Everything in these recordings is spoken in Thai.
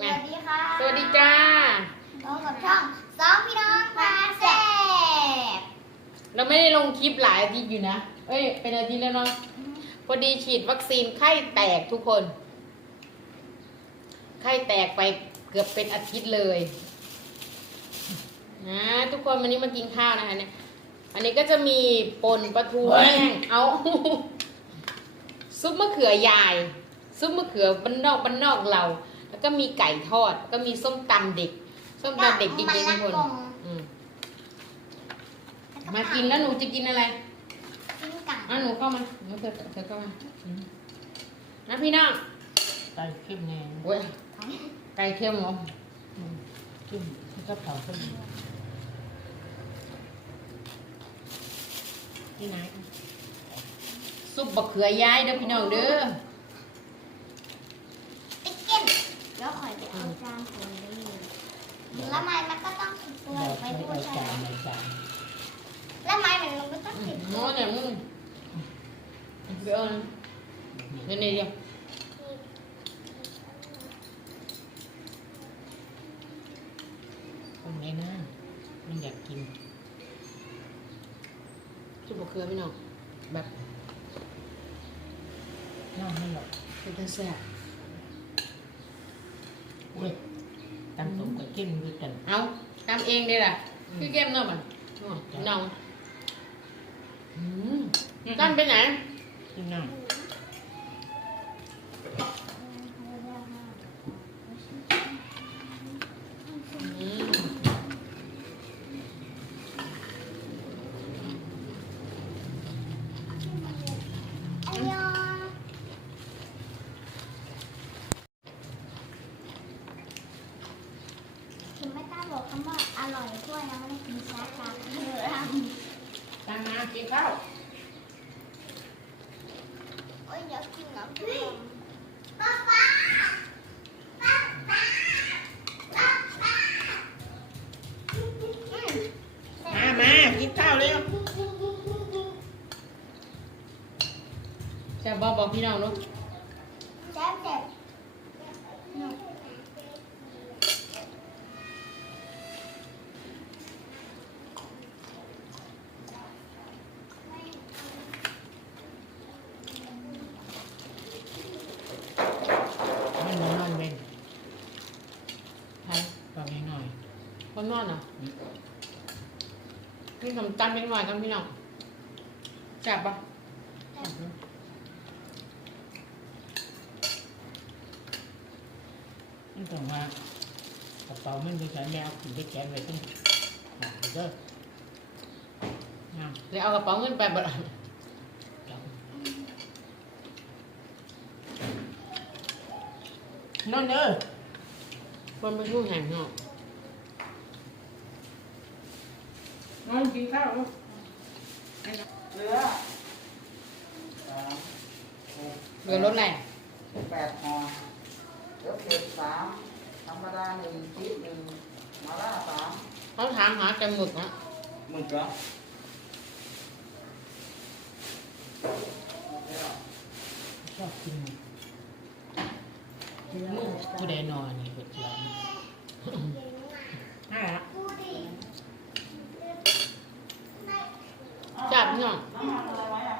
สวัสดีค่ะสวัสดีจ้าพบกับช่องสองพี่น้องพาแซ่บเราไม่ได้ลงคลิปหลายอาทิตย์อยู่นะ เอ้ย เป็นอาทิตย์แล้วเนาะ พอดีฉีดวัคซีนไข้แตกทุกคน ไข้แตกไปเกือบเป็นอาทิตย์เลย นะทุกคนวันนี้มากินข้าวนะคะเนี่ย อันนี้ก็จะมีปนปลาทูแห้ง เอาซุปมะเขือยาย ซุปมะเขือบ้านนอกบ้านนอกเรา แล้วก็มีไก่ทอดแล้วก็มีส้มตำเด็ก ส้มตำเด็กจริงๆทุกคนอืมมากินแล้วหนูจะกินอะไรกินกังอะหนูเข้ามาหนูเธอเธอเข้ามาอืมนะพี่น้องไก่เข้มแน่โอ้ยไก่เค็มเหรออืมเข้มที่กระเป๋าเข้มที่ไหนซุปบะเขือยายเด้อพี่น้องเด้อ ติ๊กเก็ต แล้วคอยไปเอาจานคนนี้แล้วไม้มันก็ต้องติดตัวไปด้วยใช่ไหมแล้วไม้มันก็ต้องติดโน่นเนี่ยมึงเดี๋ยวนะเดี๋ยวนี้เดียวคนไหนนะมันอยากกินซุบะเขือพี่น้องแบบน้องไม่หรอกเป็นตาแซ่บ เว้ยตำสมกับเข้มด้วยกันเอาทำเองได้ล่ะคือแก้มเนาะมันน้องอืมตั้นไปไหนที่นั่งอืม อันยองถึงไม่กล้าบอกคำว่าอ ร่อยถ้วยนะไม่ได้กินช้าๆเยอะตั้งมากินข้าวโอ้ยอยากกินน้ำผึ้งป๊าป๊าป๊าป๊าป๊าป๊าอืมามากินข้าวเร็วแซ่บอกบอกพี่น้องเนาะ แซ่บเจ็บ ให้หนูนอนเว้น ใช่ ฟังให้หน่อย ค นนอนเหรอนี่ทำตั้นเป็นหน่อยกันพี่น้องแซ่บปะนี่ต้องว่ากระเป๋ามันมีสายแมวกินได้แกงไว้ตั้งหนักเด้อน้ำเลยเอากระเป๋าเงินไปบ่ได้จับนอนเด้อคนไปยุ่งแห่งเนาะ นอนกินข้าวลูกเหลือสามหกเรือรถแรงแปดห่อเหลือเผ็ดสามธรรมดาหนึ่งชีสหนึ่งมาล่าสามเขาถามหาแต่หมึกนะหมึกเหรอชอบกินผู้ใดนอนนี่เผ็ดร้อนน่ารัก จับพี่น้อง น้ำมันอะไรไว้อะ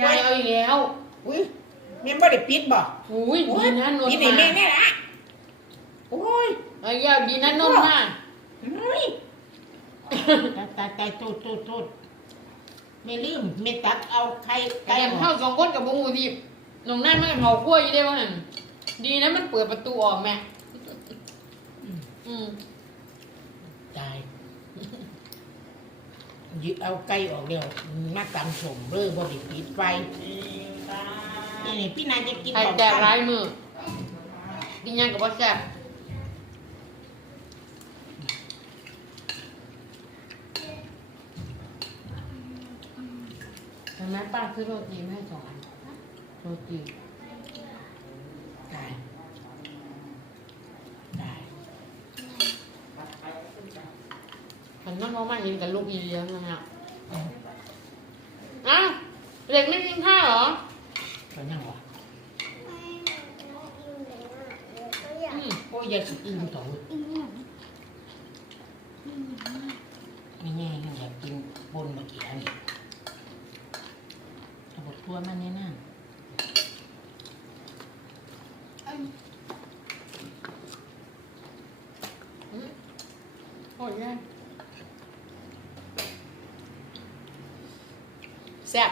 ยาย เอาอีกแล้วอุ้ยแม่บ่ได้ปิดบ่อุ้ยดีนะนวลปิดไหนมาแม่เนี่ยละโอ้ยไอ้ยาดีนะนวลมาอุ้ยตายตายตายโทษโทษโทษไม่ลืมไม่ตักเอาไข่ไก่ไก่อเข้าอกสองคนกับบุ้งอูทีหนองนั่นมันเผาขั้วอยู่ได้บ้างดีนะมันเปิดประตูออกแม่อืม ตาย ยึดเอาไก่ออกเร็วมาตำสมเรื่อบ่ได้ปิดไฟนี่นี่พี่นายจะกินไข่ของแตกข้าวร้ายมือกินยังกับว่าแซ่บเห็นไหมป้าซื้อโรตีมาให้สองอันโรตีตายตาย มันต้องมองมาเห็นกับลูกอีเลี้ยงนะฮะอ้าวเด็กไม่กินข้าวเหรอก็ยังวะไม่หนูอิ่มเลยอะเดี๋ยวก็อยากอืมโอ้ยอยาสิอิ่มต่ออีหยังอีหยังไม่แน่อยากกินปนเมื่อกี้อันนี้เอาบททั่วมาแน่น่ะอันอืมโอ้ยแย่แซ่ บ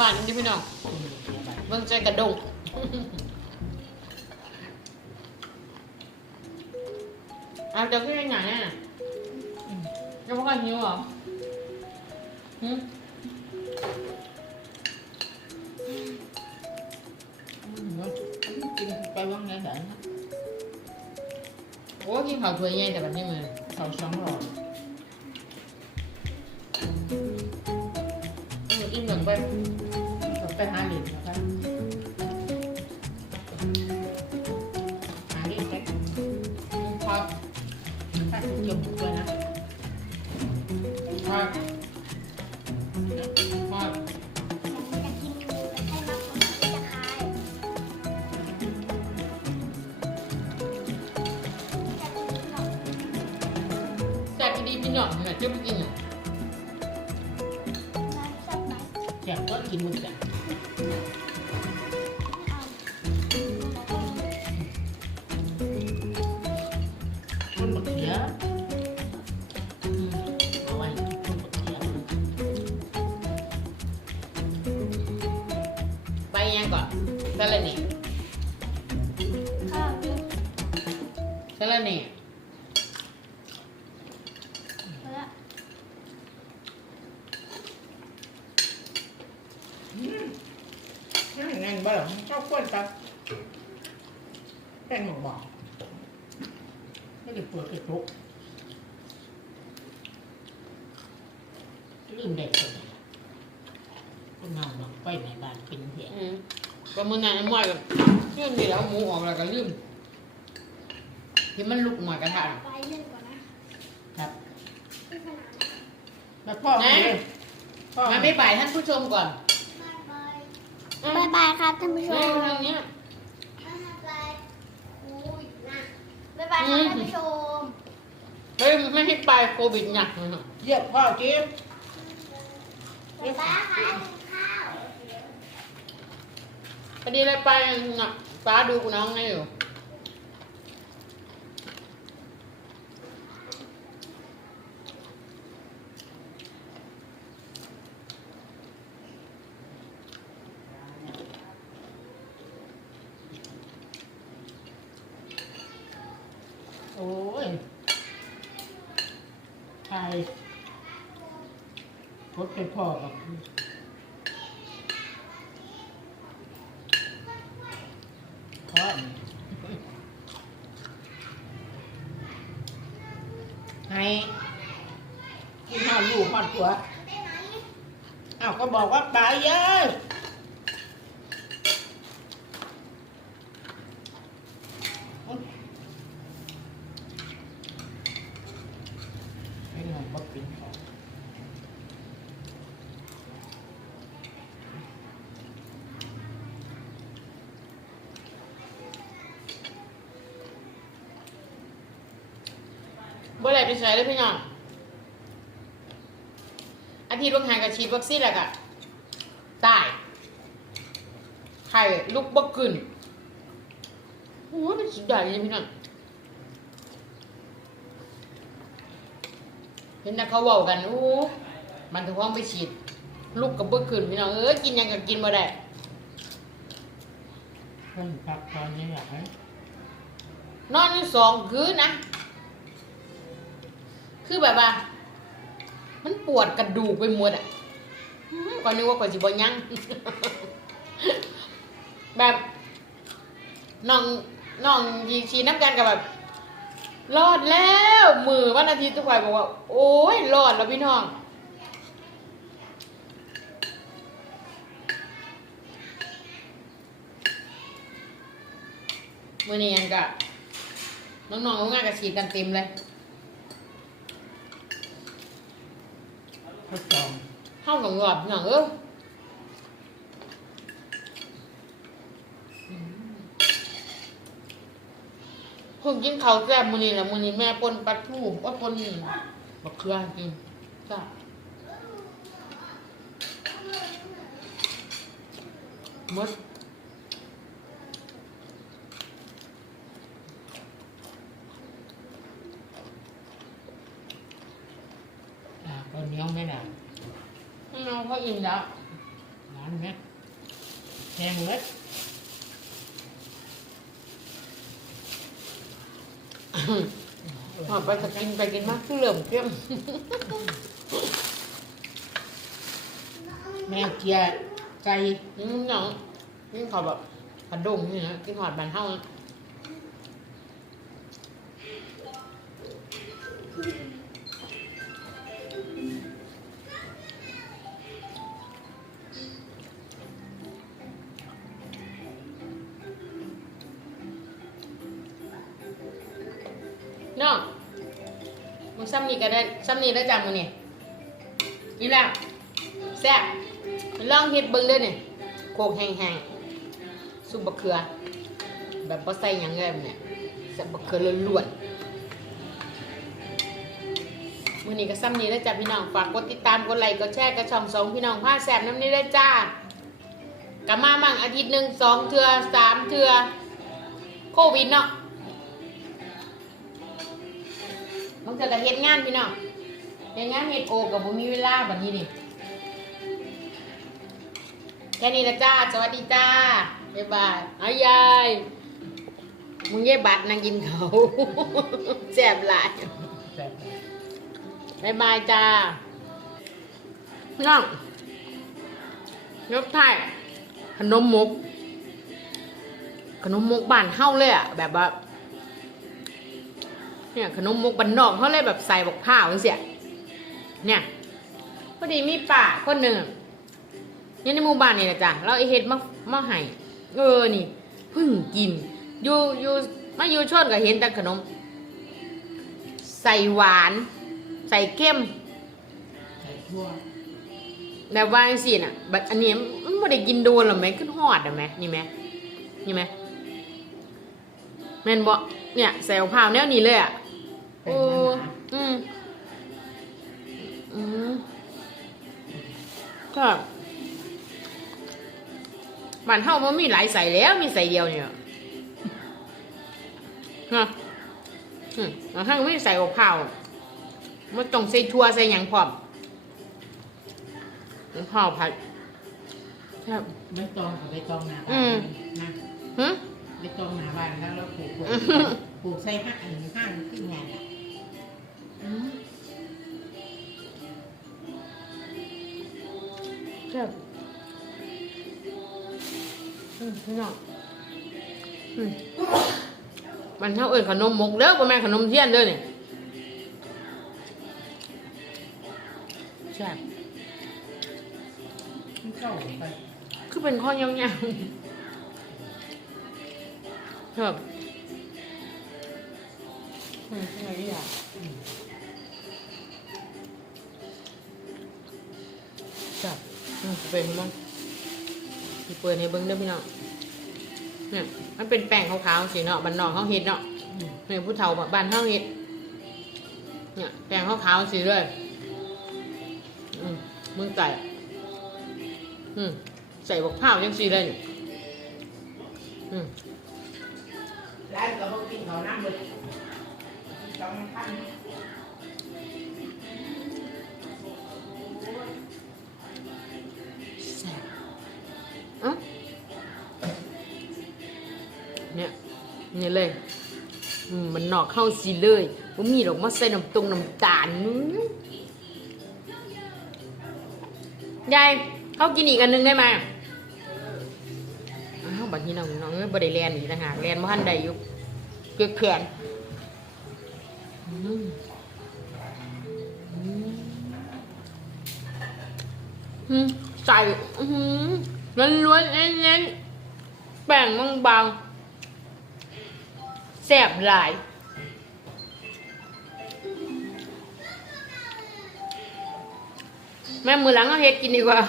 บ้านนี่พี่น้องเสียไปเบิ่งใจกระดงเอาจะขึ้นยังไงอะยังไม่ค่อยหิวเหรอหืมกินไปว่างไงแต่โอ้กินข้าวถ้วยใหญ่แต่แบบนี้มือเขาสองหลอด แซ่บดีพี่น้องเนี่ยจะไปกินอะน้ำสับไหมแจกก็กินมึงจ้ะเอาคนบักเขียอืมเอาไว้คนบักเขียไปยังก่อนสลัดนี่ข้าวนึ่งสลันี่ แล้ว นั่นนั่นบ้าเจ้าคนตักแป้งหมกบอกไม่ได้เปิดกระตุกลืมเด็กคนนี้ก็นอนบอกไปในบ้านเป็นเพีย อืมก็ มือนานมวยกับเรื่องนี้แล้วหมูออกแล้วก็ลืมที่มันลุกมากระทะน่ะไปนึ่งก่อนนะครับที่ขนาดนั้นแล้วพ่อเลยพ่อมาไม่ไปท่านผู้ชมก่อนบายบายครับท่านผู้ชเรื่องมเรื่องเนี้ยบายบายครับท่านผู้ชม เฮ้ยไม่ให้ไปโควิดหนักนะฮะ เรียกพ่อจิ๊บบายบายครับข้าวพ อดีเลยไปนะฟ้าดูกูน้องไงอยู่โอ้ยใครพดไปพ่อกับพ่อ ให้กินข้าวลูกพ่อตัวอ้าวก็บอกว่าไปเยอะไม่หน่อยบอกกินข้าว บ่ได้ไปใช้เลยพี่น้อง อาทิตย์วังหางกับฉีดวัคซีนแล้วก็ตาย ไข้ลุกบ่ขึ้นโอ้ยมันสุดยอดเลยพี่น้อง เห็นนะเขาเว้ากันโอ้มันถึงห้องไปฉีด ลูกกับเบิกขึ้นพี่น้องเอ้ยกินหยังกับกินมาได้เพิ่นพักตอนนี้อยากให้นอนอยู่สองคืนนะ คือแบบว่า มันปวดกระดูกไปหมดอะก่อนนึกว่าก่อนสิบ่ยังแบบน้องน้องยีชีน้ำกันกับแบบรอดแล้วมือวันอาทิตย์ทุกคนบอกว่า โอ้ยรอดแล้วพี่น้องมื่อนี้ยังกะน้องๆโรงงานกะฉีดกันเต็มเลย ทดลองข้าวสองหลอดหนังเออผมกินข้าวแซ่บมื้อนี้แหละมื้อนี้แม่ปนปลาทูว่าปนบักเขือกินจ้าหมด อ่าก็เห นียวไหมล่ะน้องเขาอิ่มแล้วร้านไหมแพงเลยหอบไปจะกินไปกินมากคือเหลื่อมเกี้ยมแม่เกียร์ไก่นี่มันหยังนี่เขาแบบกระดงนี่นะกินหอดบานเท่านะ ซ้ำนี่ก็ได้ซ้ำนี่ได้จังมึงนี่นี่แหละแซ่บลองเฮ็ดเบิ่งด้อนี่โคกแห้งๆซุปบะเขือ แบบบ่ใส่หยังเลยเนี่ยใส่บะเขือล้วนๆมือนี้ก็ซ้ำนี่ได้จ้ะพี่น้องฝากกดติดตามกดไลค์กดแชร์กระช่องสองพี่น้องผ้าแซ่บน้ำนี้ได้จ้ากะมามั่งอาทิตย์หนึ่งสองเทือสามเทือโควิดเนาะ มันจะกระเฮ็ดงานพี่น้องเฮ็ดงานเฮ็ดโอกับบ่มีเวลาแบบนี้นี่แค่นี้ละจ้า สวัสดีจ้าบ๊ายบายอายายมึงเย่บัตรนั่งกินเขาแซ่บหลายบ๊ายบายจ้าพี่น้องยกไทยขนมมกขนมมกบ้านเฮาเลยอะแบบว่า เนี่ยขนมมกบันนอกเขาเลยแบบใส่บอกผ้าวจังเสียเนี่ยพอดีมีป่าคนหนึ่งเนี่ยในหมู่บ้านนี่แหละจ้ะเราไอเฮ็ดมามาให้เออนี่เพิ่งกินอยู่อยู่มาอยู่ชนก็เห็นแต่ขนม ใส่หวาน ใส่เข้มใส่วแบบว่าจังซี่น่ะแบบอันนี้มันไม่ได้กินโดนหรอไหมขึ้นหอดหรอไหมนี่ไหมนี่ไหมแม่นบ่เนี่ยใส่มะพร้าวแนวนี้เลยอะ โอ้อาหารอืมอืมก็บ้านเฮามันมีหลายใส่แล้วมีใส่เดียวเนี่ยฮะอืมบางครั้งไม่ใส่กับข้าวมันต้องใส่ถั่วใส่หยังพร้อมข้าวผัดครับไม่ตองกับใบตองหนาอืบ้านมนะหึใบตองหนาบ้านแล้วเราปลูกไว้อืมปลูกใส่ห้างห้างขึ้นไงล่ะอื พี่น้องอืมมันเท่าเอิญขนมมกเด้อบ่แม่นขนมเทียนเด้อนี่ใช่บมันเข้าไปคือเป็นข้อยาวๆครับอืมอะไรอย่างอืมจับอืมเป็นมั้งมีเปิดในเบิ้งเด้อพี่น้อง เนี่ยมันเป็นแป้งขาวๆสีเนาะบ้านนอกเขาเฮ็ดเนาะอืมเนี่ยผู้เฒ่าบ้านเขาเฮ็ดเนี่ยแป้งขาวๆสีเลยอืมมึงไก่อืมใส่บักพร้าวยังสีเลยนี่อืมได้ก็บ่กินข้าวน้ำเลยสองพัน นี่เลยอืมมันนอกเข้าสีเลยว่ามีดอกมาใส่น้ำตรงน้ำตาลนู้นยายเขากินอีกอันนึงได้ไหมอ้าวบัดนี้น้องน้องบ่ได้แลนอีกนะฮะแลนบ่ทันได้อยู่เปียกแขนอืมอืมอืมใส่ล้วนๆเน้นๆแป้งบางๆ แซ่บหลายแม่มือหลังเอาเห็ดกินดีกว่า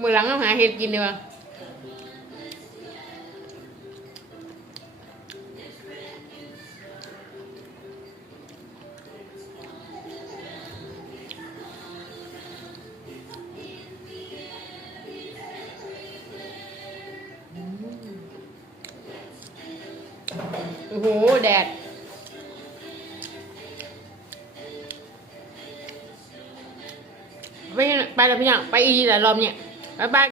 มือหลังเอาหาเห็ดกินดีกว่า แล้วพี่น้องไปอีกหลายรอบเนี่ยบ๊ายบาย